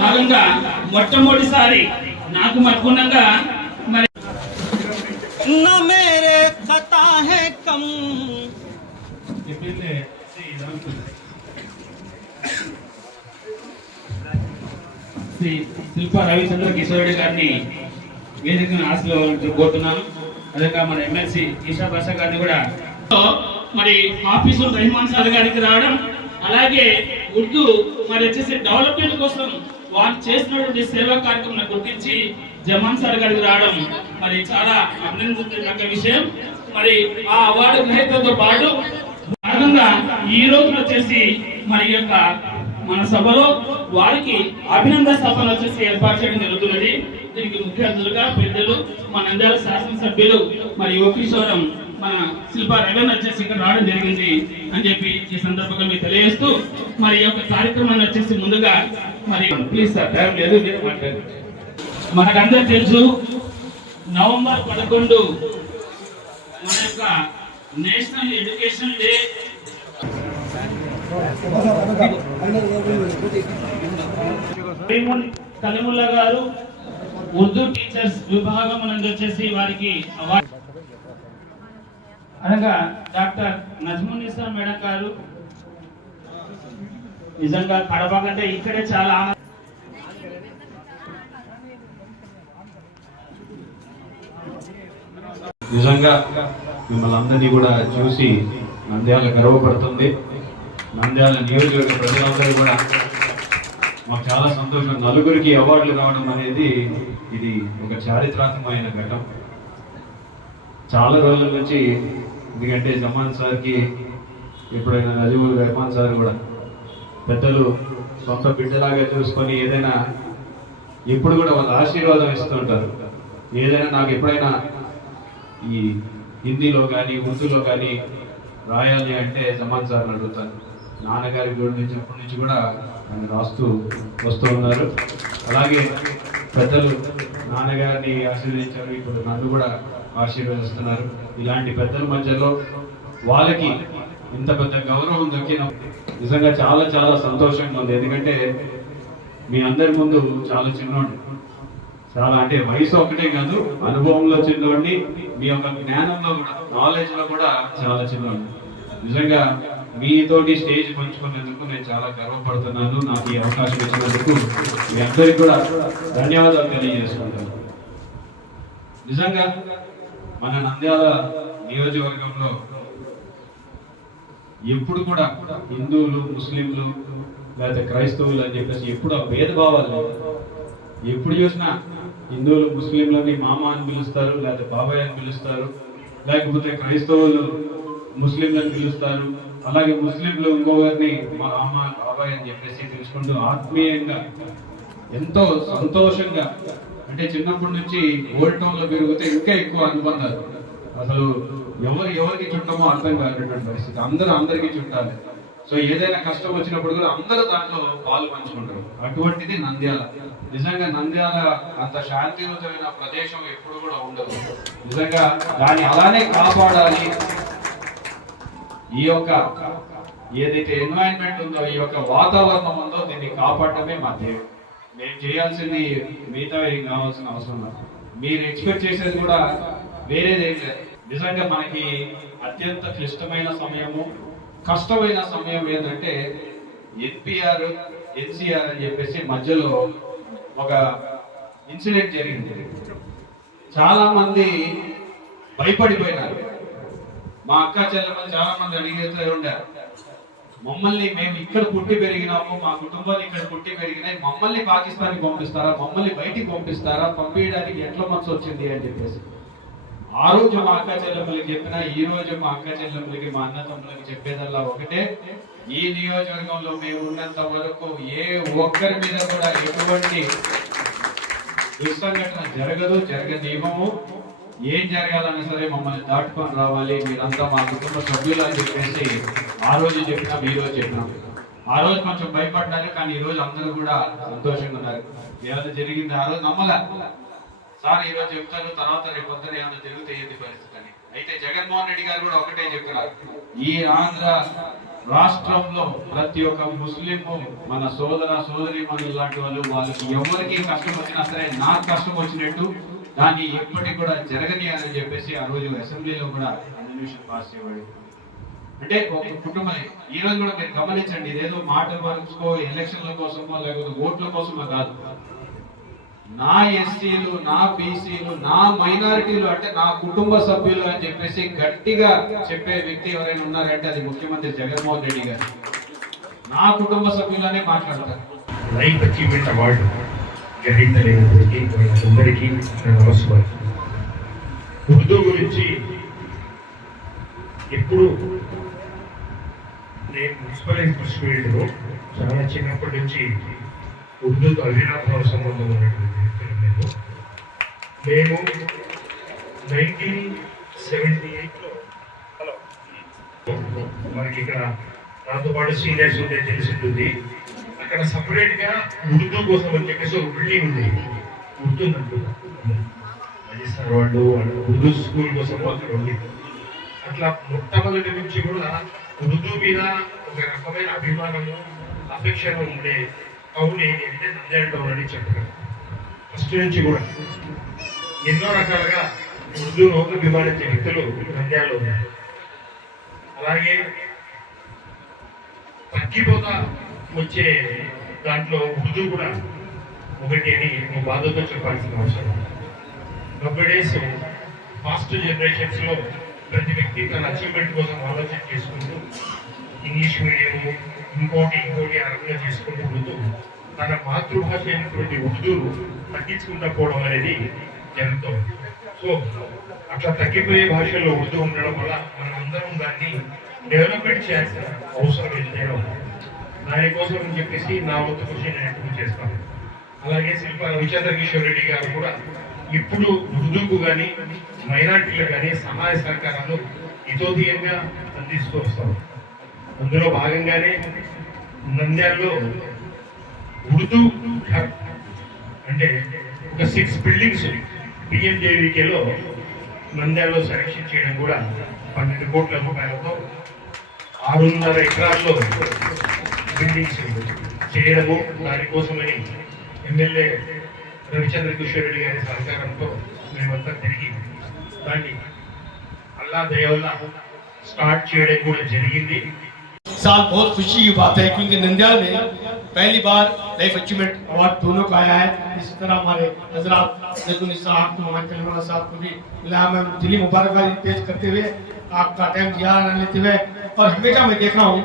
భాగంగా మొట్టమొదటిసారి నాకు మట్టుకున్నాక మరి मेरे खता है कम శ్రీ శిల్ప రవిచంద్ర కిషోర్ రెడ్డి గారిని వేదికను ఆశలో కోరుతున్నాను. అదేగా మన ఎమ్మెల్సీ ఈషా భాష గారిని కూడా మరి ఆఫీసు రెహమాన్ సార్ గారికి రావడం, అలాగే ఉర్దూ మరి వచ్చేసి డెవలప్మెంట్ కోసం వారు చేసినటువంటి సేవా కార్యక్రమం గుర్తించి జమాన్ సార్ గారికి రావడం మరి చాలా అభినందించదగ్గ విషయం. మరి ఆ అవార్డు గ్రహీతతో పాటు భాగంగా ఈ రోజు వచ్చేసి మరి యొక్క మన సభలో వారికి అభినందన సభను వచ్చేసి ఏర్పాటు చేయడం జరుగుతున్నది. దీనికి ముఖ్య అతిథులుగా పెద్దలు మన నంద్యాల శాసనసభ్యులు మరి యువకిషోరం మన శిల్ప రవీంద్ర వచ్చేసి ఇక్కడ రావడం జరిగింది అని చెప్పి ఈ సందర్భంగా మీకు తెలియజేస్తూ మరి ఈ యొక్క కార్యక్రమాన్ని వచ్చేసి ముందుగా మరి ప్లీజ్ సార్ టైం లేదు మనకందరూ తెలుసు నవంబర్ 11 మన యొక్క నేషనల్ ఎడ్యుకేషన్ డే. కలిముల్లా గారు ఉర్దూ టీచర్స్ విభాగం నందు వచ్చేసి వారికి అవార్డు, అనగా డాక్టర్ నజ్మునిసా మేడం గారు నిజంగా కడప కంటే ఇక్కడే చాలా నిజంగా మిమ్మల్ని అందరినీ కూడా చూసి నంద్యాల గర్వపడుతుంది. నంద్యాల నియోజకవర్గ ప్రజలందరూ కూడా మాకు చాలా సంతోషం. నలుగురికి అవార్డులు రావడం అనేది ఇది ఒక చారిత్రాత్మకమైన ఘట్టం. చాలా రోజుల నుంచి, ఎందుకంటే జమాన్ సార్కి ఎప్పుడైనా నజీబుల్ రెహమాన్ సార్ కూడా పెద్దలు సొంత బిడ్డలాగా చూసుకొని ఏదైనా ఎప్పుడు కూడా వాళ్ళ ఆశీర్వాదం ఇస్తూ ఉంటారు. ఏదైనా నాకు ఎప్పుడైనా ఈ హిందీలో కానీ ఉర్దూలో కానీ రాయాలి అంటే జమాన్ సార్ని అడుగుతాను. నాన్నగారి గురించి అప్పటి నుంచి కూడా ఆయన రాస్తూ వస్తూ ఉన్నారు. అలాగే పెద్దలు నాన్నగారిని ఆశీర్వదించారు, ఇప్పుడు నన్ను కూడా ఆశీర్వదిస్తున్నారు. ఇలాంటి పెద్దల మధ్యలో వాళ్ళకి ఇంత పెద్ద గౌరవం దక్కిన నిజంగా చాలా చాలా సంతోషంగా ఉంది. ఎందుకంటే మీ అందరి ముందు చాలా చిన్నోండి, చాలా అంటే వయసు ఒకటే కాదు, అనుభవంలో చిన్నోండి, మీ యొక్క జ్ఞానంలో కూడా నాలెడ్జ్లో కూడా చాలా చిన్నోండి. నిజంగా మీతోటి స్టేజ్ పంచుకునేందుకు నేను చాలా గర్వపడుతున్నాను. నాకు ఈ అవకాశం ఇచ్చినందుకు మీ అందరికీ కూడా ధన్యవాదాలు తెలియజేసుకుంటాను. నిజంగా మన నంద్యాల నియోజకవర్గంలో ఎప్పుడు కూడా హిందువులు, ముస్లింలు లేకపోతే క్రైస్తవులు అని చెప్పేసి ఎప్పుడు ఆ భేదభావాలు ఎప్పుడు చూసినా హిందువులు ముస్లింలని మామ అని పిలుస్తారు, లేకపోతే బాబాయ్ అని పిలుస్తారు, లేకపోతే క్రైస్తవులు ముస్లింలను పిలుస్తారు, అలాగే ముస్లింలు ఇంకొకరిని మా మామ బాబాయ్ అని చెప్పేసి పిలుచుకుంటూ ఆత్మీయంగా ఎంతో సంతోషంగా, అంటే చిన్నప్పటి నుంచి ఓల్డ్ టౌన్ లో పెరిగితే ఇంకా ఎక్కువ అనుబంధాలు. అసలు ఎవరికి చుట్టమో అర్థం కానటువంటి పరిస్థితి. అందరికీ చుట్టాలి. సో ఏదైనా కష్టం వచ్చినప్పుడు కూడా అందరూ దాంట్లో పాలు పంచుకుంటారు. అటువంటిది నంద్యాల. నిజంగా నంద్యాల అంత శాంతియుతమైన ప్రదేశం ఎప్పుడు కూడా ఉండదు. నిజంగా దాన్ని అలానే కాపాడాలి. ఈ యొక్క ఏదైతే ఎన్వైరన్మెంట్ ఉందో, ఈ యొక్క వాతావరణం ఉందో, దీన్ని కాపాడటమే మా ధ్యేయం. మేము చేయాల్సింది మిగతా ఏం కావాల్సిన అవసరం లేదు. మీరు ఎక్స్పెక్ట్ చేసేది కూడా వేరేదేం లేదు. నిజంగా మనకి అత్యంత క్లిష్టమైన సమయము, కష్టమైన సమయం ఏంటంటే ఎన్పిఆర్, ఎన్సిఆర్ అని చెప్పేసి మధ్యలో ఒక ఇన్సిడెంట్ జరిగింది. చాలా మంది భయపడిపోయినారు. మా అక్క చెల్లెమ్మలు చాలా మంది అడిగేస్తూ ఉండారు, మమ్మల్ని మేము ఇక్కడ పుట్టి పెరిగినాము, మా కుటుంబాలు ఇక్కడ పుట్టి పెరిగినాయి, మమ్మల్ని పాకిస్తాన్కి పంపిస్తారా, మమ్మల్ని బయటికి పంపిస్తారా, పంపించడానికి ఎట్లా మనసు వచ్చింది అని చెప్పేసి. ఆ రోజు మా అక్క చెల్లెమ్మలకి చెప్పినా, ఈ రోజు మా అక్క చెల్లెమ్మలకి, మా అన్నతమ్ములకి చెప్పేదల్లా ఒకటే, ఈ నియోజకవర్గంలో మేము ఉన్నంత వరకు ఏ ఒక్కరి మీద కూడా ఎటువంటి దుస్సంఘటన జరగదు, జరగనివ్వము. ఏం జరగాలన్నా సరే మమ్మల్ని దాటుకొని రావాలి, మీరంతా మా కుటుంబ సభ్యులు అని చెప్పేసి ఆ రోజు చెప్పినాం, ఈ రోజు చెప్పినాం. ఆ రోజు కొంచెం భయపడ్డారు, కానీ ఈ రోజు అందరూ కూడా సంతోషంగా ఉన్నారు. ఏమైనా జరిగింది ఆ రోజు నమ్మలే. సార్ ఈ రోజు చెప్తారు, తర్వాత రేపు పొద్దున ఏమైనా జరిగితే ఏంటి పరిస్థితి అని. అయితే జగన్మోహన్ రెడ్డి గారు కూడా ఒకటే చెప్తున్నారు, ఈ ఆంధ్ర రాష్ట్రంలో ప్రతి ఒక్క ముస్లిం మన సోదర సోదరి మన లాంటి వాళ్ళకి ఎవరికి కష్టం వచ్చినా సరే నాకు కష్టం వచ్చినట్టు దాన్ని ఎప్పటికి కూడా జరగనియాలని చెప్పేసి ఆ రోజు అసెంబ్లీలో కూడా రెజల్యూషన్ పాస్ చేయబడి, అంటే ఒక కుటుంబం ఈ రోజు కూడా మీరు గమనించండి, ఇదేదో మాటల వరకో ఎలక్షన్ల కోసమో లేకపోతే ఓట్ల కోసమో కాదు. నా ఎస్సీలు, నా బీసీలు, నా మైనారిటీలు అంటే నా కుటుంబ సభ్యులు అని చెప్పేసి గట్టిగా చెప్పే వ్యక్తి ఎవరైనా ఉన్నారంటే అది ముఖ్యమంత్రి జగన్మోహన్ రెడ్డి గారు. నా కుటుంబ సభ్యులనే మాట్లాడతారు. లైఫ్ అచీవ్మెంట్ అవార్డు గ్రహీతలైనప్పటికీ వాళ్ళందరికీ నమస్కారం. ఉర్దూ గురించి ఎప్పుడు నేను మున్సిపల్ ఎక్స్పీరియన్స్లో చాలా చిన్నప్పటి నుంచి ఉర్దూతో అవినాభావ సంబంధం ఉన్నటువంటి వ్యక్తులు. మేము 1978లో మనకి ఇక్కడ నాతో పాటు సీనియర్స్ ఉంటే తెలిసింటుంది, అక్కడ సపరేట్ గా ఉర్దూ కోసం అని చెప్పేసి ఒక బిల్డింగ్ ఉంది, గుర్తుందంటూ రాజస్థాన్ వాళ్ళు ఉర్దూ స్కూల్ కోసం అక్కడ ఉంది. అట్లా మొట్టమొదటి నుంచి కూడా ఉర్దూ మీద ఒక రకమైన అభిమానము అపేక్షణ ఉండే టౌన్ ఏంటి అంటే నంద్యాల టౌన్ అని చెప్పగలను. ఫస్ట్ నుంచి కూడా ఎన్నో రకాలుగా ఉర్దూ అభిమానించే వ్యక్తులు నంద్యాలలో ఉన్నారు. అలాగే తగ్గిపోతా వచ్చే దాంట్లో ఉర్దూ కూడా ఒకటి అని బాధతో చెప్పాల్సిన అవసరం. నవ్వేడేస్ ఫాస్ట్ జనరేషన్స్ లో ప్రతి వ్యక్తి తన అచీవ్మెంట్ కోసం ఆలోచన చేసుకుంటూ ఇంగ్లీష్ మీడియం ఇంకోటి అర్థంగా చేసుకుంటూ పోతూ తన మాతృభాష అయినటువంటి ఉర్దూను తగ్గించుకుంటూ పోవడం అనేది జరుగుతుంది. సో అట్లా తగ్గిపోయే భాషల్లో ఉర్దూ ఉండడం వల్ల మనం అందరం దాన్ని డెవలప్మెంట్ చేయాల్సిన అవసరం ఎంతైనా ఉంది. దానికోసం అని చెప్పేసి నా వంతు కృషి నేను చేస్తాను. అలాగే శిల్ప రవిచంద్ర కిషోర్ రెడ్డి గారు కూడా ఇప్పుడు ఉర్దూకు కానీ మైనార్టీలకు కానీ సహాయ సహకారాలు ఇతోధికంగా అందిస్తూ వస్తాం. అందులో భాగంగానే నంద్యాలలో ఉర్దూ హబ్ అంటే ఒక 6 బిల్డింగ్స్ పిఎంజేవికేలో నంద్యాలలో సెలక్షన్ చేయడం కూడా 12 కోట్ల రూపాయలతో 6.5 ఎకరాల్లో బిల్డింగ్స్ చేయడము, దానికోసమని ఎమ్మెల్యే రవిచంద్ర కిషోర్ రెడ్డి గారి సహకారంతో మేమంతా తిరిగి దాన్ని అల్లా దయ వల్ల స్టార్ట్ చేయడం కూడా జరిగింది. साल बहुत खुशी की बात है क्योंकि नंद्याल में पहली बार लाइफ अचीवमेंट अवार्ड दोनों का आया है। इसी तरह हमारे हजरात साहब साहब को भी मिला। मैं दिली मुबारकबाद पेश करते हुए आपका टाइम दिया लेते हुए, और हमेशा मैं देखा हूँ